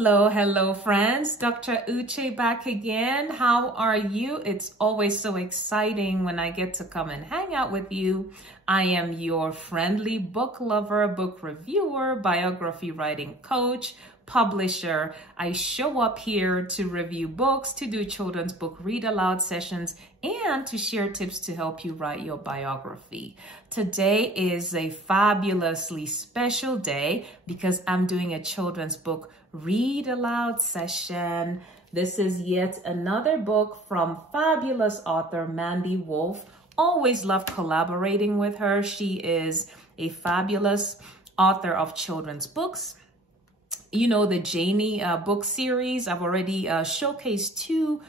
Hello, friends. Dr. Uche back again. How are you? It's always so exciting when I get to come and hang out with you. I am your friendly book lover, book reviewer, biography writing coach, publisher. I show up here to review books, to do children's book read aloud sessions, and to share tips to help you write your biography. Today is a fabulously special day because I'm doing a children's book read aloud session. This is yet another book from fabulous author Mandy Woolf. Always love collaborating with her. She is a fabulous author of children's books. You know, the Janie book series. I've already showcased two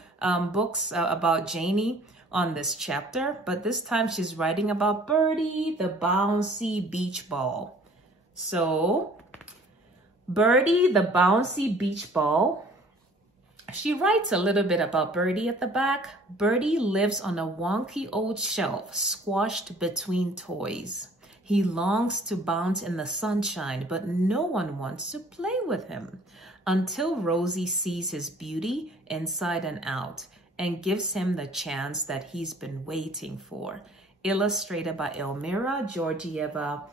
books about Janie on this chapter, but this time she's writing about Bertie, the Bouncy Beachball. So, Bertie, the Bouncy Beachball. She writes a little bit about Bertie at the back. Bertie lives on a wonky old shelf, squashed between toys. He longs to bounce in the sunshine, but no one wants to play with him until Rosie sees his beauty inside and out and gives him the chance that he's been waiting for. Illustrated by Elmira Georgieva.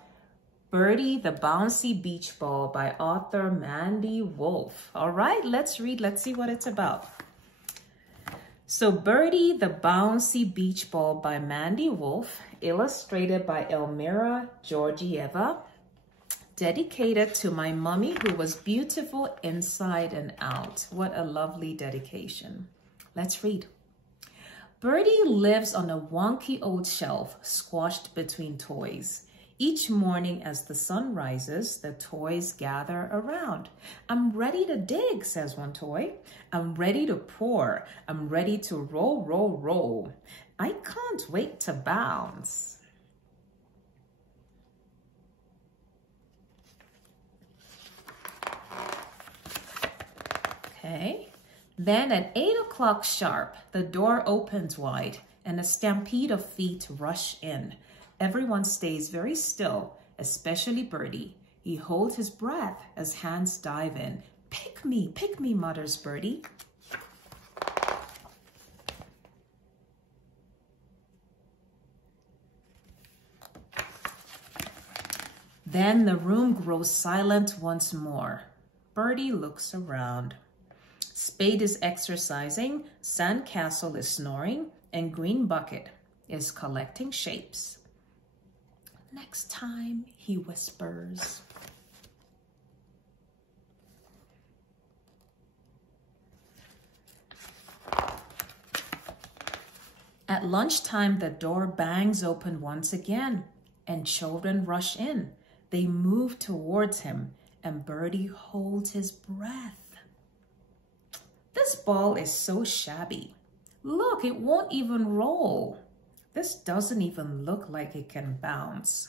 Bertie, the Bouncy Beach Ball by author Mandy Woolf. All right, let's read. Let's see what it's about. So Bertie, the Bouncy Beach Ball by Mandy Woolf, illustrated by Elmira Georgieva, dedicated to my mommy who was beautiful inside and out. What a lovely dedication. Let's read. Bertie lives on a wonky old shelf squashed between toys. Each morning as the sun rises, the toys gather around. I'm ready to dig, says one toy. I'm ready to pour. I'm ready to roll, roll, roll. I can't wait to bounce. Okay. Then at 8 o'clock sharp, the door opens wide and a stampede of feet rush in. Everyone stays very still, especially Bertie. He holds his breath as hands dive in. Pick me, mutters Bertie. Then the room grows silent once more. Bertie looks around. Spade is exercising, Sandcastle is snoring, and Green Bucket is collecting shapes. Next time, he whispers. At lunchtime, the door bangs open once again, and children rush in. They move towards him, and Bertie holds his breath. This ball is so shabby. Look, it won't even roll. This doesn't even look like it can bounce.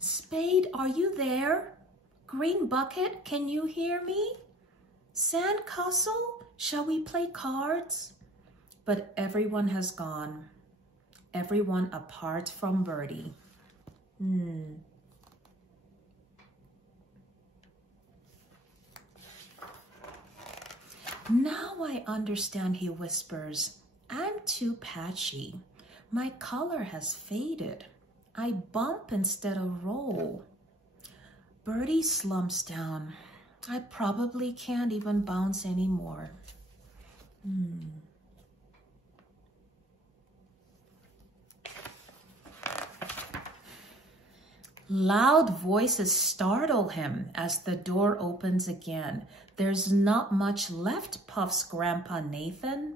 Spade, are you there? Green Bucket, can you hear me? Sandcastle, shall we play cards? But everyone has gone. Everyone apart from Bertie. Now I understand, he whispers. I'm too patchy. My color has faded. I bump instead of roll. Bertie slumps down. I probably can't even bounce anymore. Loud voices startle him as the door opens again. There's not much left, puffs Grandpa Nathan.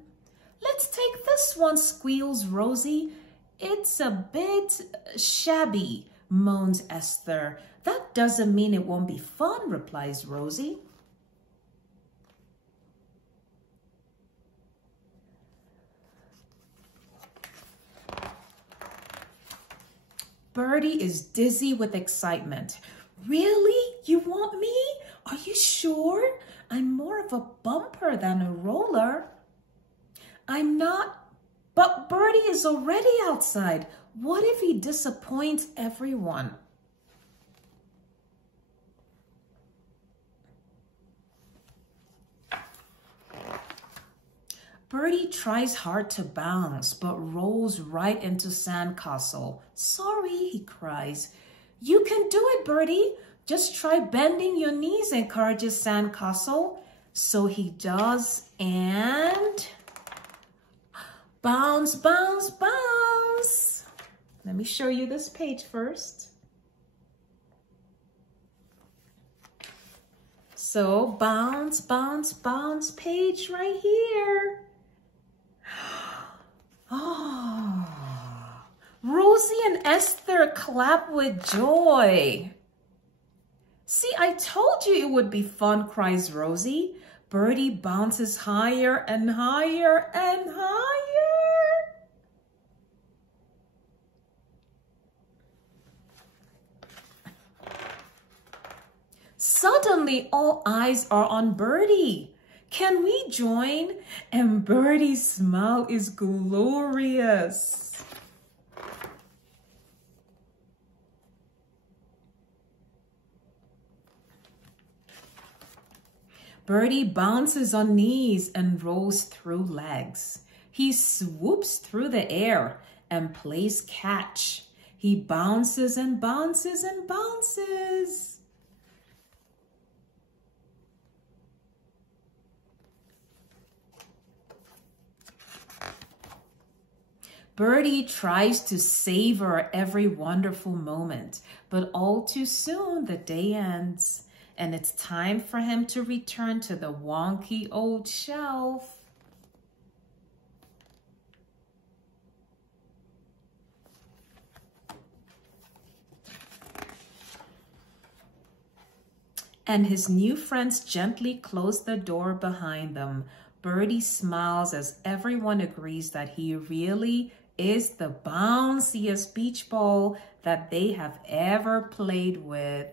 Let's take this one, squeals Rosie. It's a bit shabby, moans Esther. That doesn't mean it won't be fun, replies Rosie. Bertie is dizzy with excitement. Really? You want me? Are you sure? I'm more of a bumper than a roller. I'm not, but Bertie is already outside. What if he disappoints everyone? Bertie tries hard to bounce, but rolls right into sandcastle. Sorry, he cries. You can do it, Bertie. Just try bending your knees, encourages Sandcastle. So he does, and bounce, bounce, bounce. Let me show you this page first. So bounce, bounce, bounce page right here. Oh, Rosie and Esther clap with joy. See, I told you it would be fun, cries Rosie. Bertie bounces higher and higher and higher. Suddenly, all eyes are on Bertie. Can we join? And Bertie's smile is glorious. Bertie bounces on knees and rolls through legs. He swoops through the air and plays catch. He bounces and bounces and bounces. Bertie tries to savor every wonderful moment, but all too soon the day ends. And it's time for him to return to the wonky old shelf. And his new friends gently close the door behind them. Bertie smiles as everyone agrees that he really is the bounciest beach ball that they have ever played with.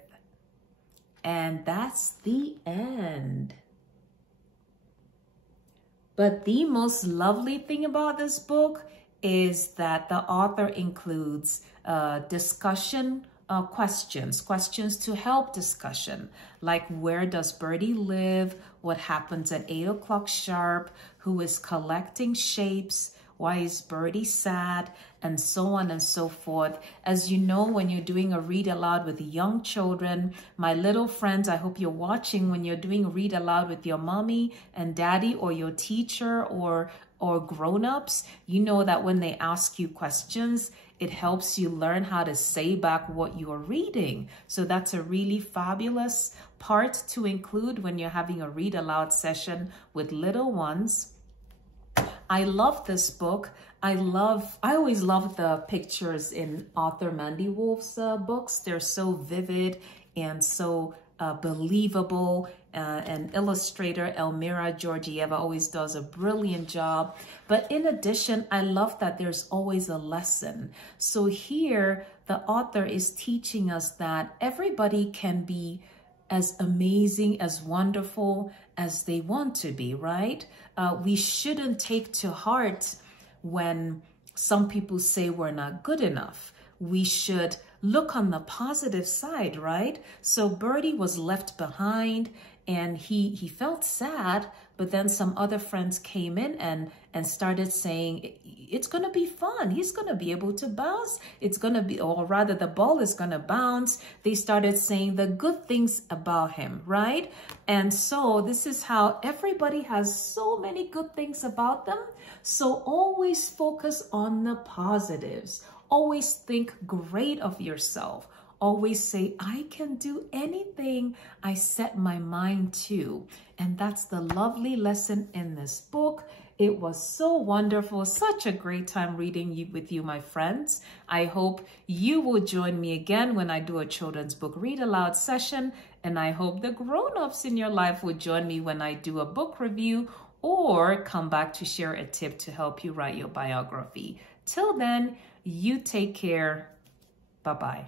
And that's the end. But the most lovely thing about this book is that the author includes discussion questions to help discussion, like where does Bertie live, what happens at 8 o'clock sharp, who is collecting shapes, why is Bertie sad, and so on and so forth. As you know, when you're doing a read aloud with young children, my little friends, I hope you're watching when you're doing a read aloud with your mommy and daddy or your teacher or grown-ups, you know that when they ask you questions, it helps you learn how to say back what you're reading. So that's a really fabulous part to include when you're having a read aloud session with little ones. I love this book. I always love the pictures in author Mandy Woolf's books. They're so vivid and so believable. And illustrator Elmira Georgieva always does a brilliant job. But in addition, I love that there's always a lesson. So here, the author is teaching us that everybody can be as amazing, as wonderful as they want to be, right? We shouldn't take to heart when some people say we're not good enough. We should look on the positive side, right? So Bertie was left behind and he felt sad, but then some other friends came in and started saying, it's going to be fun. He's going to be able to bounce. It's going to be, or rather the ball is going to bounce. They started saying the good things about him, right? And so this is how everybody has so many good things about them. So always focus on the positives. Always think great of yourself. Always say, I can do anything I set my mind to. And that's the lovely lesson in this book. It was so wonderful. Such a great time reading with you, my friends. I hope you will join me again when I do a children's book read aloud session. And I hope the grown-ups in your life will join me when I do a book review or come back to share a tip to help you write your biography. Till then, you take care. Bye-bye.